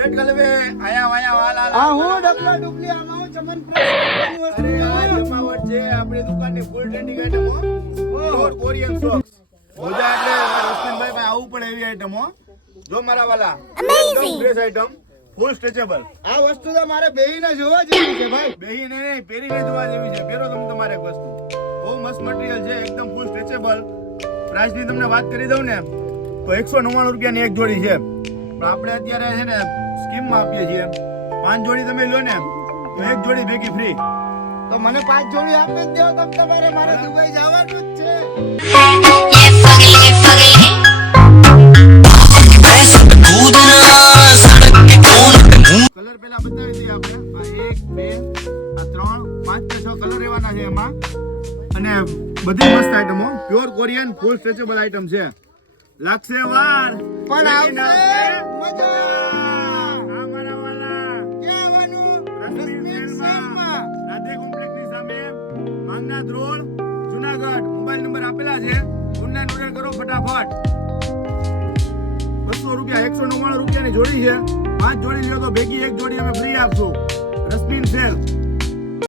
wet કર લે આયા વાલા હા હું ડબલા ડુબલી આમાં હું ચમન પ્લસ અરે આ જમાવટ છે આપણી દુકાનની ફૂલ ટ્રેન્ડિંગ આઈટમ હો પ્યોર કોરિયન સોક્સ મોજા એટલે રશ્મિનભાઈ ભાઈ આવું પણ એવી આઈટમ હો જો મારા વાલા એકદમ ફ્રેશ આઈટમ ફૂલ સ્ટ્રેચેબલ આ વસ્તુ તો મારે બેહીને જોવા જેવી છે ભાઈ બેહીને નહીં પહેરીને જોવા જેવી છે પહેરો તમે તમારે એક વસ્તુ બહુ મસ્ત મટીરીયલ છે એકદમ ફૂલ સ્ટ્રેચેબલ પ્રાઇસ ની તમને વાત કરી દઉં ને તો 199 રૂપિયાની એક જોડી છે પણ આપણે અત્યારે છે ને સ્કીમ માં આપીએ છીએ 5 જોડી તમે લો ને તો એક જોડી ભેગી ફ્રી તો મને 5 જોડી આપી જ દો તમ તમારે મારે દુબઈ જવાનું જ છે કલર પહેલા બતાવી દઈએ આપણે આ 1 2 આ 3 5 કે 6 કલર રહેવાના છે એમાં અને બધી મસ્ત આઈટમો પ્યોર કોરિયન ફૂલ સ્ટ્રેચેબલ આઈટમ છે લાગશે વાર પણ આવશે મજા આ મારા વાલા ક્યાં આવવાનું રશ્મિન સેલમાં રાધે કોમ્પ્લેક્સની સામે Mangnath road Junagadh mobile number આપેલા છે ઓનલાઈન ઓર્ડર કરો ફટાફટ 200 રૂપિયા 199 રૂપિયાની જોડી છે 5 જોડી લ્યો તો ભેગી એક જોડી અમે ફ્રી આપશું રશ્મિન સેલ